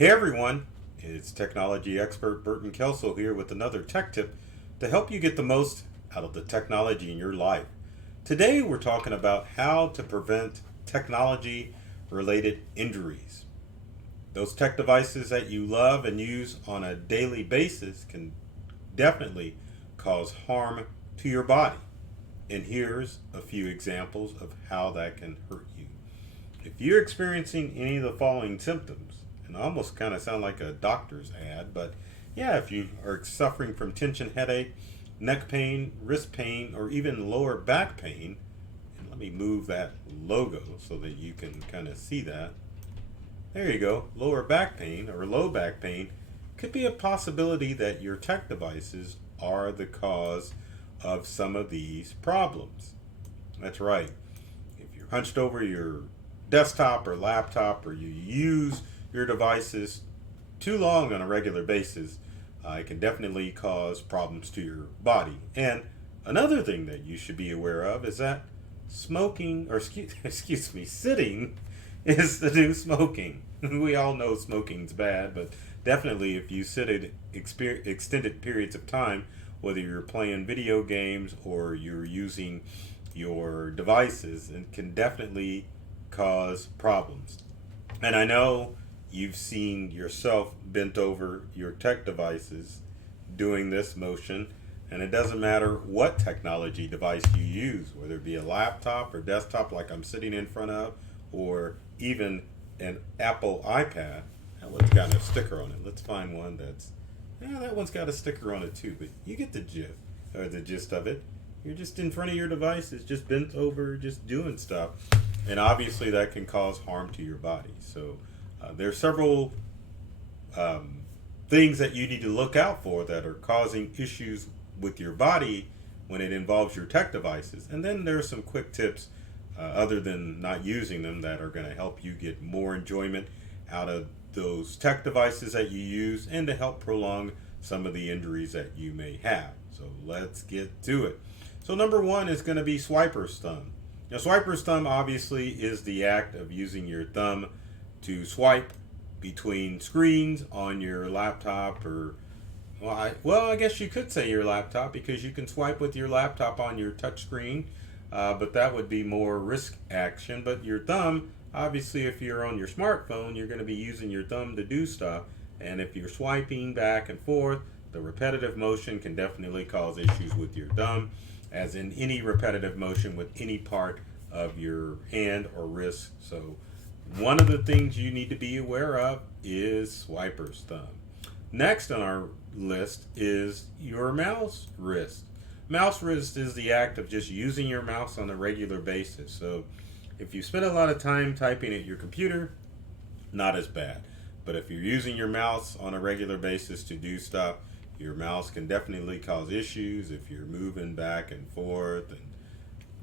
Hey everyone, it's technology expert Burton Kelso here with another tech tip to help you get the most out of the technology in your life. Today we're talking about how to prevent technology related injuries. Those tech devices that you love and use on a daily basis can definitely cause harm to your body. And here's a few examples of how that can hurt you. If you're experiencing any of the following symptoms, and almost kind of sound like a doctor's ad, but yeah, if you are suffering from tension headache, neck pain, wrist pain, or even lower back pain, and let me move that logo so that you can kind of see that. There you go. Lower back pain or low back pain could be a possibility that your tech devices are the cause of some of these problems. That's right. If you're hunched over your desktop or laptop, or you use your devices too long on a regular basis, it can definitely cause problems to your body. And another thing that you should be aware of is that smoking, or excuse me, sitting is the new smoking. We all know smoking's bad, but definitely if you sit at extended periods of time, whether you're playing video games or you're using your devices, it can definitely cause problems. And I know you've seen yourself bent over your tech devices doing this motion, and it doesn't matter what technology device you use, whether it be a laptop or desktop like I'm sitting in front of, or even an Apple iPad. That one's got a sticker on it. Let's find one that one's got a sticker on it too, but you get the gist of it. You're just in front of your devices, just bent over, just doing stuff. And obviously that can cause harm to your body. So there's several things that you need to look out for that are causing issues with your body when it involves your tech devices. And then there's some quick tips other than not using them that are going to help you get more enjoyment out of those tech devices that you use and to help prolong some of the injuries that you may have. So let's get to it. So number one is going to be swiper's thumb. Now, swiper's thumb obviously is the act of using your thumb to swipe between screens on your laptop, or I guess you could say your laptop, because you can swipe with your laptop on your touch screen, but that would be more wrist action. But your thumb, obviously, if you're on your smartphone, you're going to be using your thumb to do stuff. And if you're swiping back and forth, the repetitive motion can definitely cause issues with your thumb, as in any repetitive motion with any part of your hand or wrist. So one of the things you need to be aware of is swiper's thumb. Next on our list is your mouse wrist. Mouse wrist is the act of just using your mouse on a regular basis. So if you spend a lot of time typing at your computer, not as bad. But if you're using your mouse on a regular basis to do stuff, your mouse can definitely cause issues. If you're moving back and forth and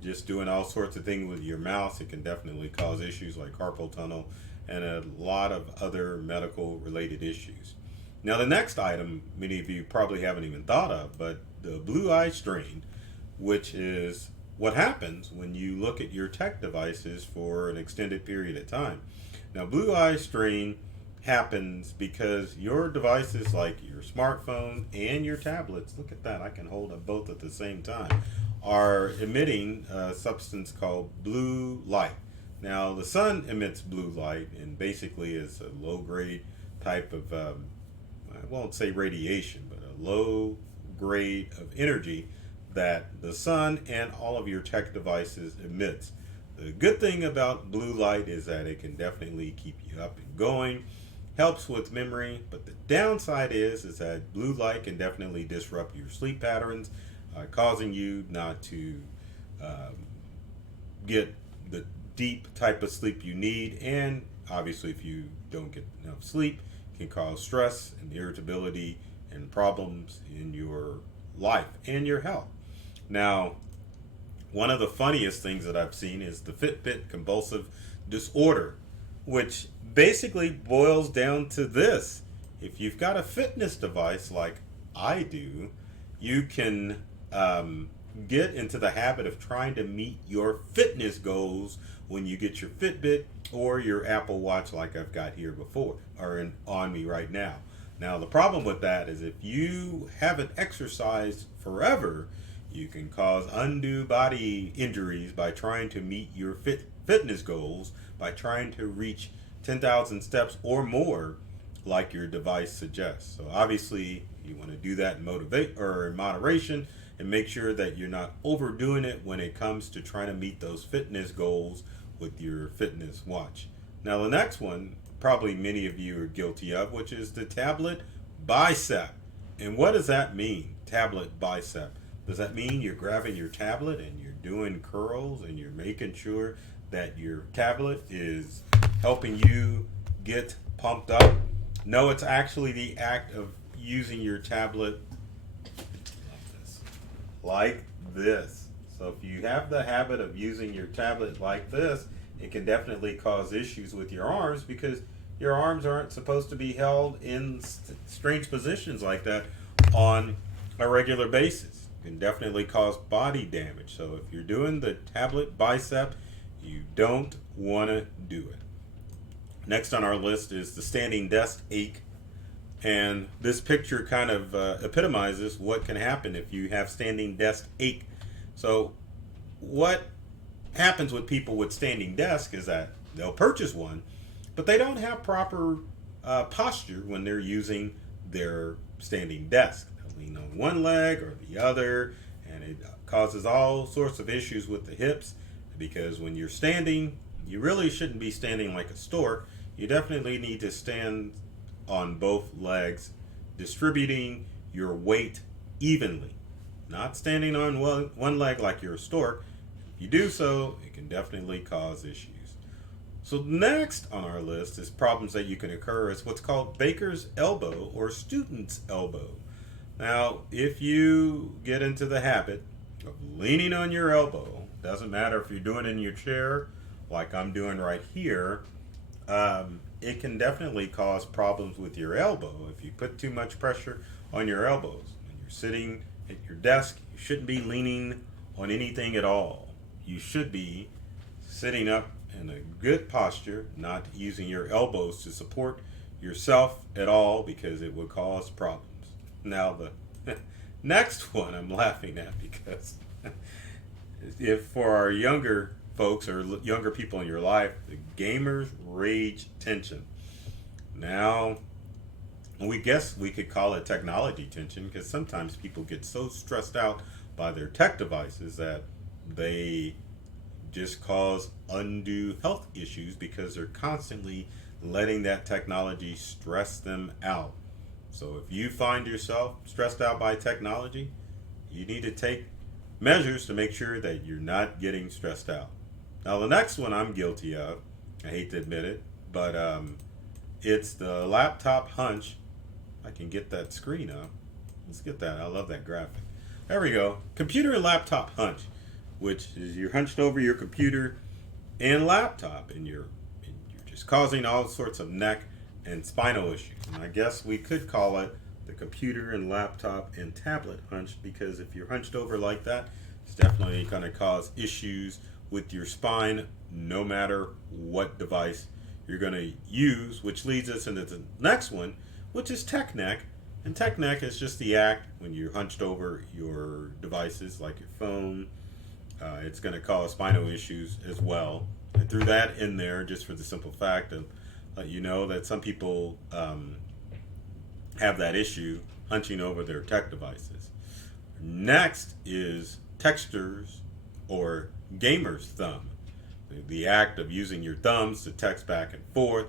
just doing all sorts of things with your mouse, it can definitely cause issues like carpal tunnel and a lot of other medical related issues. Now, the next item many of you probably haven't even thought of, but the blue eye strain, which is what happens when you look at your tech devices for an extended period of time. Now, blue eye strain happens because your devices, like your smartphone and your tablets, look at that, I can hold them both at the same time, are emitting a substance called blue light. Now, the sun emits blue light and basically is a low grade type of, I won't say radiation, but a low grade of energy that the sun and all of your tech devices emits. The good thing about blue light is that it can definitely keep you up and going, helps with memory, but the downside is that blue light can definitely disrupt your sleep patterns, causing you not to get the deep type of sleep you need. And obviously, if you don't get enough sleep, it can cause stress and irritability and problems in your life and your health. Now, one of the funniest things that I've seen is the Fitbit compulsive disorder, which basically boils down to this. If you've got a fitness device like I do, you can get into the habit of trying to meet your fitness goals when you get your Fitbit or your Apple Watch like I've got here before or on me right now. Now, the problem with that is if you haven't exercised forever, you can cause undue body injuries by trying to meet your fitness goals, by trying to reach 10,000 steps or more like your device suggests. So obviously, you want to do that in moderation and make sure that you're not overdoing it when it comes to trying to meet those fitness goals with your fitness watch. Now, the next one, probably many of you are guilty of, which is the tablet bicep. And what does that mean, tablet bicep? Does that mean you're grabbing your tablet and you're doing curls and you're making sure that your tablet is helping you get pumped up? No, it's actually the act of using your tablet like this. So if you have the habit of using your tablet like this, it can definitely cause issues with your arms because your arms aren't supposed to be held in strange positions like that on a regular basis. It can definitely cause body damage. So if you're doing the tablet bicep, you don't want to do it. Next on our list is the standing desk ache. And this picture kind of epitomizes what can happen if you have standing desk ache. So what happens with people with standing desk is that they'll purchase one, but they don't have proper posture when they're using their standing desk. They'll lean on one leg or the other, and it causes all sorts of issues with the hips because when you're standing, you really shouldn't be standing like a stork. You definitely need to stand on both legs, distributing your weight evenly, not standing on one leg like you're a stork. If you do so, it can definitely cause issues. So next on our list is problems that you can occur is what's called baker's elbow or student's elbow. Now, if you get into the habit of leaning on your elbow, doesn't matter if you're doing it in your chair like I'm doing right here, it can definitely cause problems with your elbow if you put too much pressure on your elbows. When you're sitting at your desk, you shouldn't be leaning on anything at all. You should be sitting up in a good posture, not using your elbows to support yourself at all because it would cause problems. Now, the next one I'm laughing at because if for our younger folks or younger people in your life, the gamer's rage tension. Now, we guess we could call it technology tension because sometimes people get so stressed out by their tech devices that they just cause undue health issues because they're constantly letting that technology stress them out. So if you find yourself stressed out by technology, you need to take measures to make sure that you're not getting stressed out. Now, the next one I'm guilty of, I hate to admit it, but it's the laptop hunch. I can get that screen up. Let's get that. I love that graphic. There we go. Computer and laptop hunch, which is you're hunched over your computer and laptop, and you're just causing all sorts of neck and spinal issues. And I guess we could call it the computer and laptop and tablet hunch because if you're hunched over like that, it's definitely going to cause issues with your spine no matter what device you're going to use, which leads us into the next one, which is tech neck. And tech neck is just the act when you're hunched over your devices like your phone. It's going to cause spinal issues as well. I threw that in there just for the simple fact of let you know that some people have that issue hunching over their tech devices. Next is texters or gamer's thumb. The act of using your thumbs to text back and forth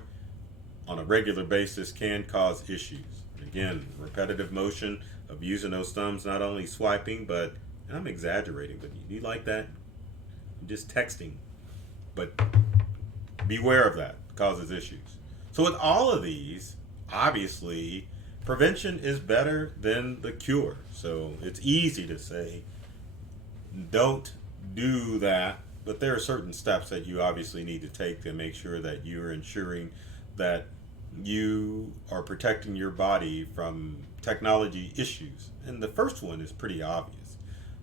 on a regular basis can cause issues. Again, repetitive motion of using those thumbs, not only swiping, but, and I'm exaggerating, but you like that? Just texting. But beware of that. It causes issues. So with all of these, obviously, prevention is better than the cure. So it's easy to say, don't do that, but there are certain steps that you obviously need to take to make sure that you're ensuring that you are protecting your body from technology issues. And the first one is pretty obvious.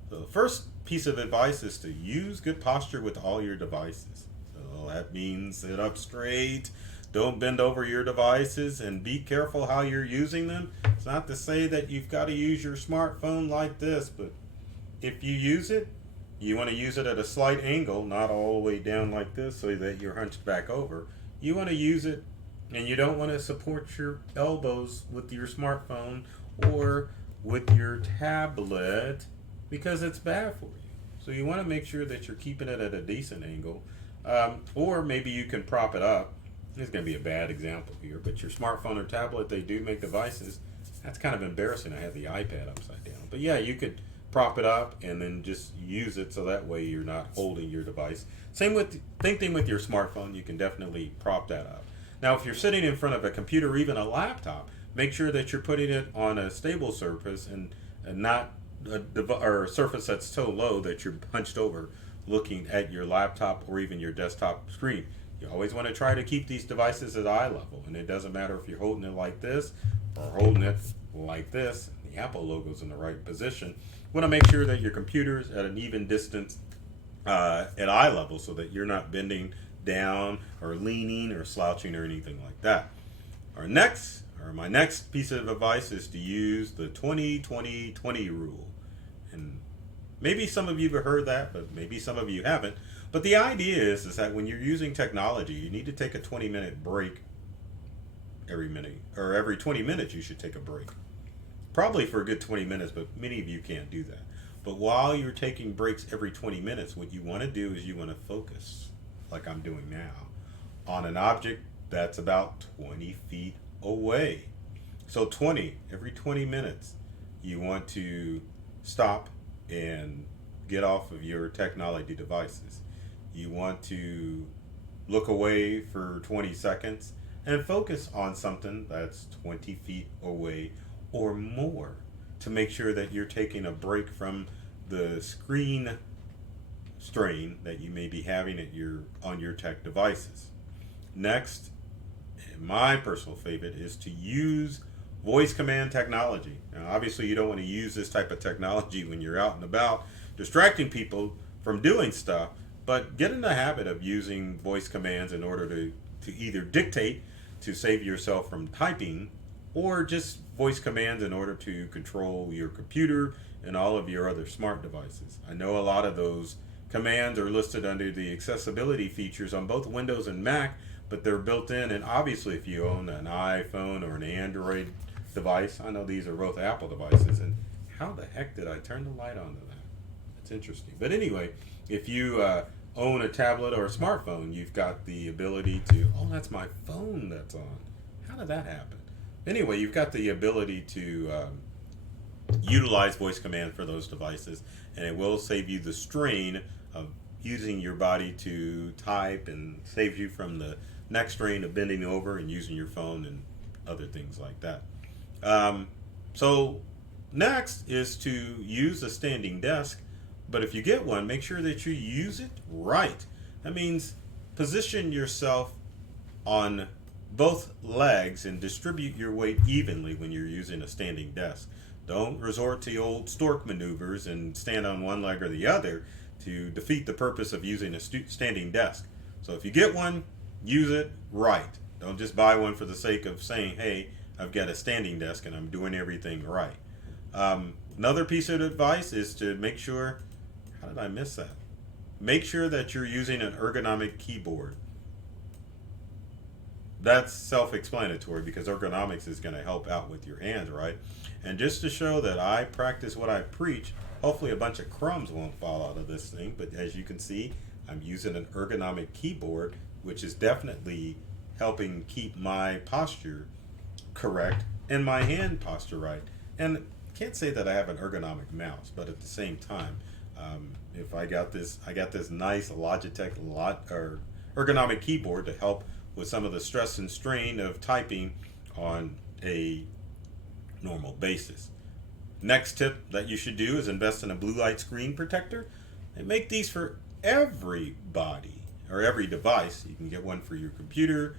The first piece of advice is to use good posture with all your devices. So that means sit up straight, don't bend over your devices, and be careful how you're using them. It's not to say that you've got to use your smartphone like this, but if you use it, you want to use it at a slight angle, not all the way down like this so that you're hunched back over. You want to use it, and you don't want to support your elbows with your smartphone or with your tablet because it's bad for you. So you want to make sure that you're keeping it at a decent angle. Or maybe you can prop it up. This is going to be a bad example here, but your smartphone or tablet, they do make devices. That's kind of embarrassing. I have the iPad upside down. But yeah, you could prop it up and then just use it so that way you're not holding your device. Same thing with your smartphone. You can definitely prop that up. Now, if you're sitting in front of a computer or even a laptop, make sure that you're putting it on a stable surface and not a surface that's so low that you're hunched over looking at your laptop or even your desktop screen. You always want to try to keep these devices at eye level, and it doesn't matter if you're holding it like this or holding it like this. The Apple logo's in the right position. You want to make sure that your computer's at an even distance at eye level so that you're not bending down or leaning or slouching or anything like that. My next piece of advice is to use the 20-20-20 rule. And maybe some of you have heard that, but maybe some of you haven't. But the idea is that when you're using technology, you need to take a 20-minute break every minute, or every 20 minutes you should take a break. Probably for a good 20 minutes, but many of you can't do that. But while you're taking breaks every 20 minutes, what you want to do is you want to focus, like I'm doing now, on an object that's about 20 feet away. So every 20 minutes, you want to stop and get off of your technology devices. You want to look away for 20 seconds and focus on something that's 20 feet away or more to make sure that you're taking a break from the screen strain that you may be having on your tech devices. Next, my personal favorite is to use voice command technology. Now, obviously, you don't want to use this type of technology when you're out and about distracting people from doing stuff, but get in the habit of using voice commands in order to either dictate to save yourself from typing, or just voice commands in order to control your computer and all of your other smart devices. I know a lot of those commands are listed under the accessibility features on both Windows and Mac, but they're built in, and obviously if you own an iPhone or an Android device, I know these are both Apple devices, and how the heck did I turn the light on to that? That's interesting. But anyway, if you own a tablet or a smartphone, you've got the ability to, oh, that's my phone that's on. How did that happen? Anyway, you've got the ability to utilize voice command for those devices, and it will save you the strain of using your body to type, and saves you from the neck strain of bending over and using your phone and other things like that. So next is to use a standing desk, but if you get one, make sure that you use it right. That means position yourself on both legs and distribute your weight evenly when you're using a standing desk. Don't resort to old stork maneuvers and stand on one leg or the other to defeat the purpose of using a standing desk. So if you get one, use it right. Don't just buy one for the sake of saying, hey, I've got a standing desk and I'm doing everything right. Another piece of advice is to make sure, how did I miss that? Make sure that you're using an ergonomic keyboard. That's self-explanatory because ergonomics is going to help out with your hands, right? And just to show that I practice what I preach, hopefully a bunch of crumbs won't fall out of this thing, but as you can see, I'm using an ergonomic keyboard, which is definitely helping keep my posture correct and my hand posture right. And I can't say that I have an ergonomic mouse, but at the same time, if I got this nice Logitech ergonomic keyboard to help with some of the stress and strain of typing on a normal basis. Next tip that you should do is invest in a blue light screen protector. They make these for everybody or every device. You can get one for your computer,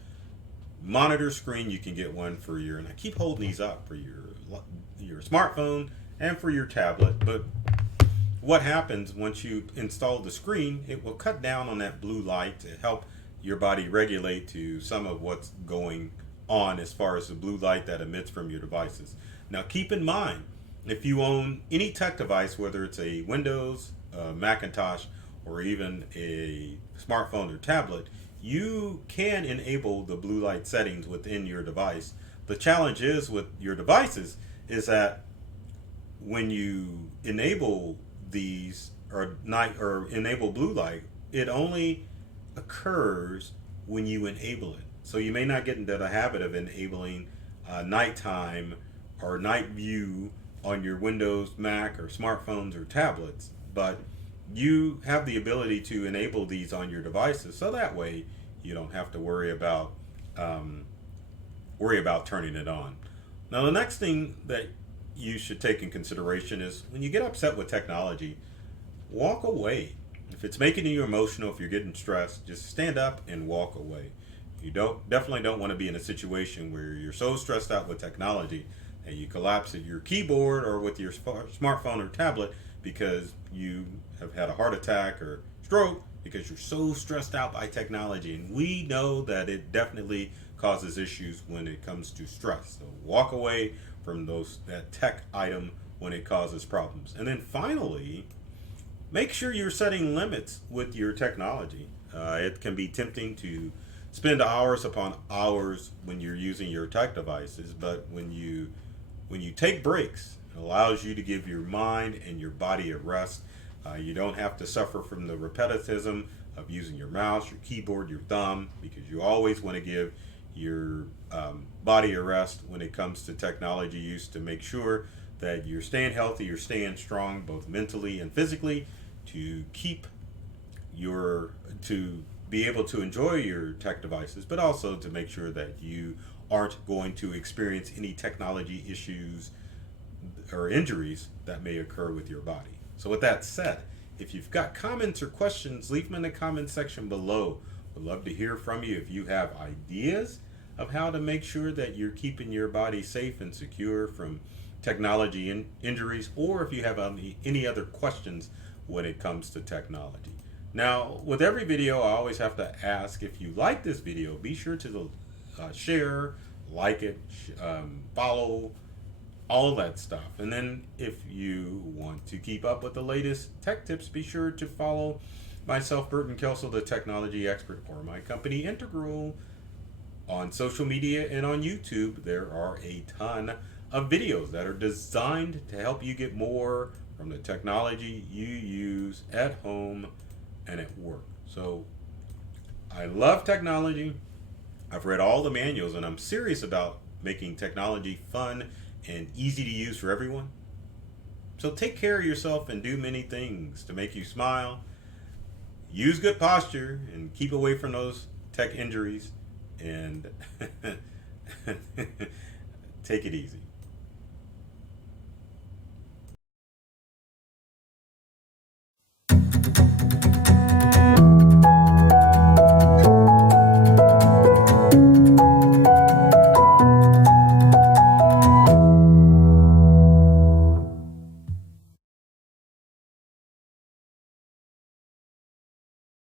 monitor screen. You can get one for your, and I keep holding these up, for your smartphone and for your tablet. But what happens once you install the screen, it will cut down on that blue light to help your body regulate to some of what's going on as far as the blue light that emits from your devices. Now keep in mind, if you own any tech device, whether it's a Windows, Macintosh, or even a smartphone or tablet, you can enable the blue light settings within your device. The challenge is with your devices is that when you enable these or enable blue light, it only occurs when you enable it. So you may not get into the habit of enabling nighttime or night view on your Windows, Mac, or smartphones or tablets, but you have the ability to enable these on your devices, so that way you don't have to worry about turning it on. Now, the next thing that you should take in consideration is when you get upset with technology, walk away. If it's making you emotional, if you're getting stressed, just stand up and walk away. You definitely don't want to be in a situation where you're so stressed out with technology that you collapse at your keyboard or with your smartphone or tablet because you have had a heart attack or stroke because you're so stressed out by technology. And we know that it definitely causes issues when it comes to stress. So walk away from that tech item when it causes problems. And then finally, make sure you're setting limits with your technology. It can be tempting to spend hours upon hours when you're using your tech devices, but when you take breaks, it allows you to give your mind and your body a rest. You don't have to suffer from the repetitism of using your mouse, your keyboard, your thumb, because you always want to give your body a rest when it comes to technology use to make sure that you're staying healthy, you're staying strong, both mentally and physically, to be able to enjoy your tech devices, but also to make sure that you aren't going to experience any technology issues or injuries that may occur with your body. So with that said, if you've got comments or questions, leave them in the comment section below. We'd love to hear from you. If you have ideas of how to make sure that you're keeping your body safe and secure from technology injuries, or if you have any other questions when it comes to technology. Now, with every video, I always have to ask, if you like this video, be sure to share, like it, follow, all that stuff. And then if you want to keep up with the latest tech tips, be sure to follow myself, Burton Kelso, the technology expert, or my company Integral on social media and on YouTube. There are a ton of videos that are designed to help you get more from the technology you use at home and at work. So I love technology. I've read all the manuals, and I'm serious about making technology fun and easy to use for everyone. So take care of yourself and do many things to make you smile. Use good posture and keep away from those tech injuries, and take it easy.